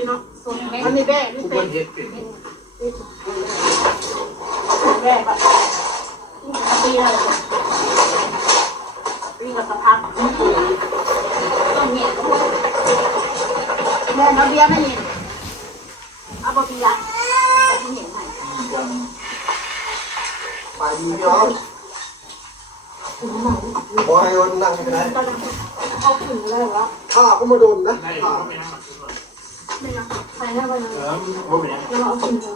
เลยเนาะส่วนแม่มันนี่แบ่นี่ทุกเป็คนนเฮ็ดเป็นแบ่แบบปีอะไรปีกับสะพักต้นเมียก็พูดแม่เอาเบียร์ไม่ยินเอาบะเบียร์ที่เห็นไหนยังไปดีพี่น้องบอยวันนั่งกันได้ก็จะเอาขึ้นเลยแล้วข้าก็มาโดนนะได้ข้าก็ ไม่ครับทุกคนนะใส่หน้าไปเลยเออบ่เป็นยังแล้วเอาขึ้นเลย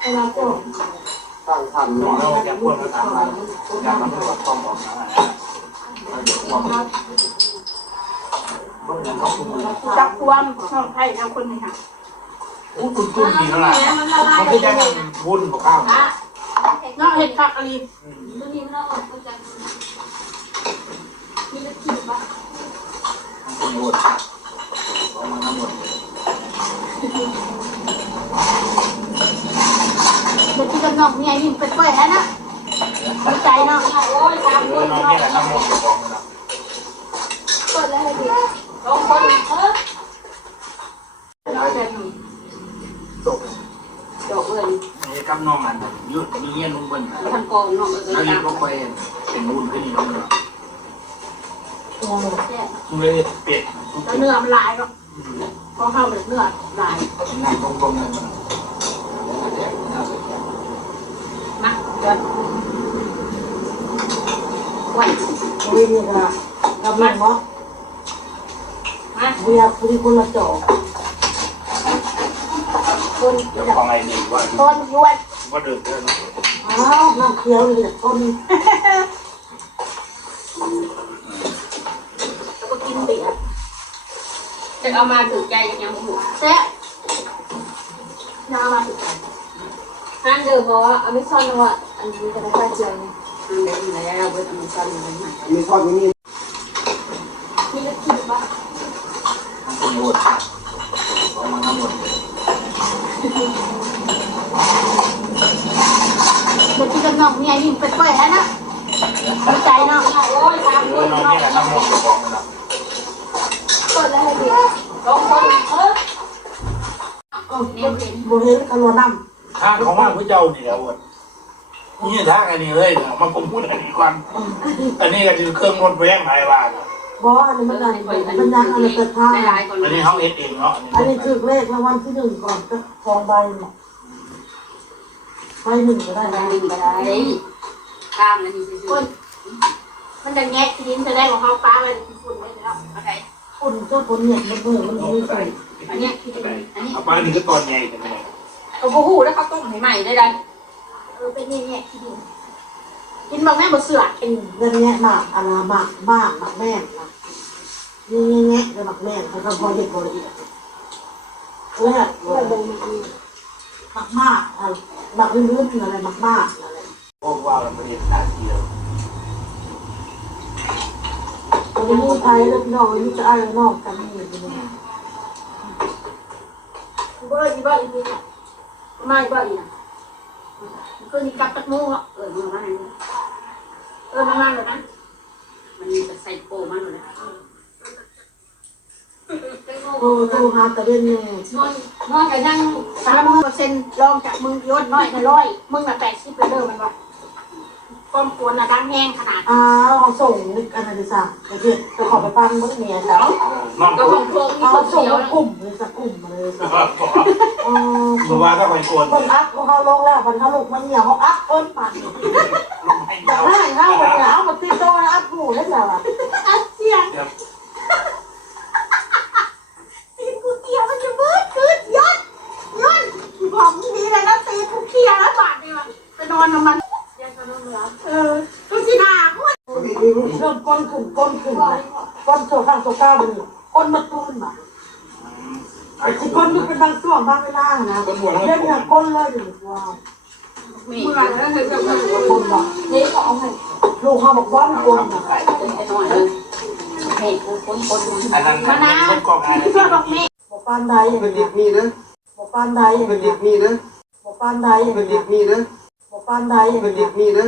เวลาก็ทางทันเราอยากพูดภาษาไทยอยากมาพูดกับความบอกนะเราอยากความบ่เป็นยังเขาคุณจับความชอบให้เอาคนนี้ค่ะโอ้คุณตุ้มดีเท่าไหร่เขาไม่ได้นั่งวุ่นกับข้าวนะเนาะเห็ดผักอะไรตัวนี้มันเอาออกมาจากมีตะขีบว่า ทั้งหมดเอามาทั้งหมด เดี๋ยวที่กั น้องเนี่ยยิ่งเป็นกล้วยแล้วนะดีใจเนาะโอ้ยสามคนน้องนี่แหละทั้งหมดของมันเปิดแล้วเดียวสองคนเออจบดอกเงินนี่กับน้องอันยุดมีเงี้ยนุ่งเบิ้ลทางกองน้องเอแล้วอยิ่งก็ค่อยเป็นวุ่นขึ้นนี่น้องเนาะแซ่บคุณเลยเป็ดแล้วเนื้อมันลายเนาะพอเข้าเนื้อลายนั่งตรงๆเลยมัน เนวันวินี่ละกับแม่เนาะมาเบียร์คุณคนละจอคนเดี๋ยวฟังไอ้นี่ว่าคนยวนว่าเดินเดินอ้าวน้ำเขียวเลยคนแล้วก็กินเบียร์จะเอามาถือใจยังหัวแซ่ยามาฮันเดือร์บอกว่าอเมซอนว่า อันนี้จะได้ค่าเจียวนี่อันนี้แล้วเบิร์ดอเมซอนมันมามีทอดมีนี่มีตะขีบว่าทั้งหมดเอามาทั้งหมดเดี๋ยวที่กันน้องเนี่ยยิ่งเป็นกล้วยแล้วนะดีใจเนาะโอ้ยสามเอคอนน้องนี่แหละทั้งหมดของมันเปิดแล้วเดียวสองคนเออโอ้ยโบเห็นกันว่าน้ทางของว่าพระเจ้านี่แหละวด นี่ทางอันนี้เลยนะมันคงพูดอันนี้ก่อนอันนี้ก็คือเครื่องรถแว้งหลายบาทำบ่อันนี้มันอะไรมันยังอะไรเกิดทางได้หลายคนอันนี้เขาเอ็ดเองเนาะอันนี้คือเลขรางวัลที่หนึ่งก่อนก็สองใบเนี่ยใบหนึ่งก็ได้ได้นะหนึ่งก็ได้ตามแล้วนี่ซื้อมันจะแงะกินจะได้ของเขาป้าไปฝุ่นได้แล้วโอเคคนเจ้าคนเนี่ยมันเบื่อมันไม่ใส่อันนี้คืออันนี้เอาไปนี่ก็ตอนใหญ่กันเลยเขาบูฮูแล้วเขาต้มใหม่ได้ดัน เออเป็นเนี่เนี่ยกินกินบางแม่บ่เสืออืมเงินแง่มากอะไรมากมากมากแม่นะนี่แง่แง่เลยมากแม่เขาก็พอเด็กพอละเอียดแรกมากมากอะไรมากลื่นๆอะไรมากมากอะไรพวกว่ามันเป็นตาเดียวตอนนี้ไทยแล้วพี่น้องนี่จะอะไรนอกกันนี่อยู่นี่เบอร์อีบอร์อีนี่ไม่เบอร์อีนะ ก็นี่กับตักมูเนาะเออมาไห้เออมาเลยนะมันจะใส่โปมันเลยโอ้โทรหาตะเดินเนี่ยนอนนอนกันนั่งสามเปอร์เซ็นต์ลองจากมึงยศน้อยแค่ร้อย มึงน่ะแปดสิบเลยเด้อมันวะ ความควรน่ะดังแห้งขนาดอ้าวเขาส่งนึกอะไรสั่งประเทศจะขอไปฟังมั้งเมียแล้วน้องก็ก็ของโครงนี่เขาคนส่งเดียวกลุ่มเลยสักกลุ่มเลยสักอ๋อคือว่าถ้าไปโกนคนอัพเขาลงแล้วคนเขาลงมันเหนียวเขาอัพคนปั่นแต่ถ้าเขาคนเหนียวมันตีโตแล้วอัพหูได้แล้วอะอัดเสียงตีนกูเตียมันจะมืดคืดยศยศผมมีเลยนะตีนกูเคียแล้วบาดเนี่ยไปนอนกับมันเออตุสินาพูด มีมีมี เริ่ม ก้นขึ้นก้นขึ้นก้นโซข้างโซก้าไปนี่ก้นมาตูนอะไอ้ไอ้คก้นนมันเป็นบางช่วงบางเวลานะคนหัวเรื่องเนี่ยก้นเลยถึงว้าวเมื่อแล้วเธอจะมาก้นว่ะนี่ก็เอาให้ลูกเขาบอกว่ามันก้นอะไปหน่อยเลยเฮ้ยคนคนอันนั้นมานะคนกองอะไรเพื่อนบอกแม่บอกปานใดเป็นเด็กมีนะบอกปานใดเป็นเด็กมีนะบอกปานใดเป็นเด็กมีนะบอกปานใดเป็นเด็กมีนะ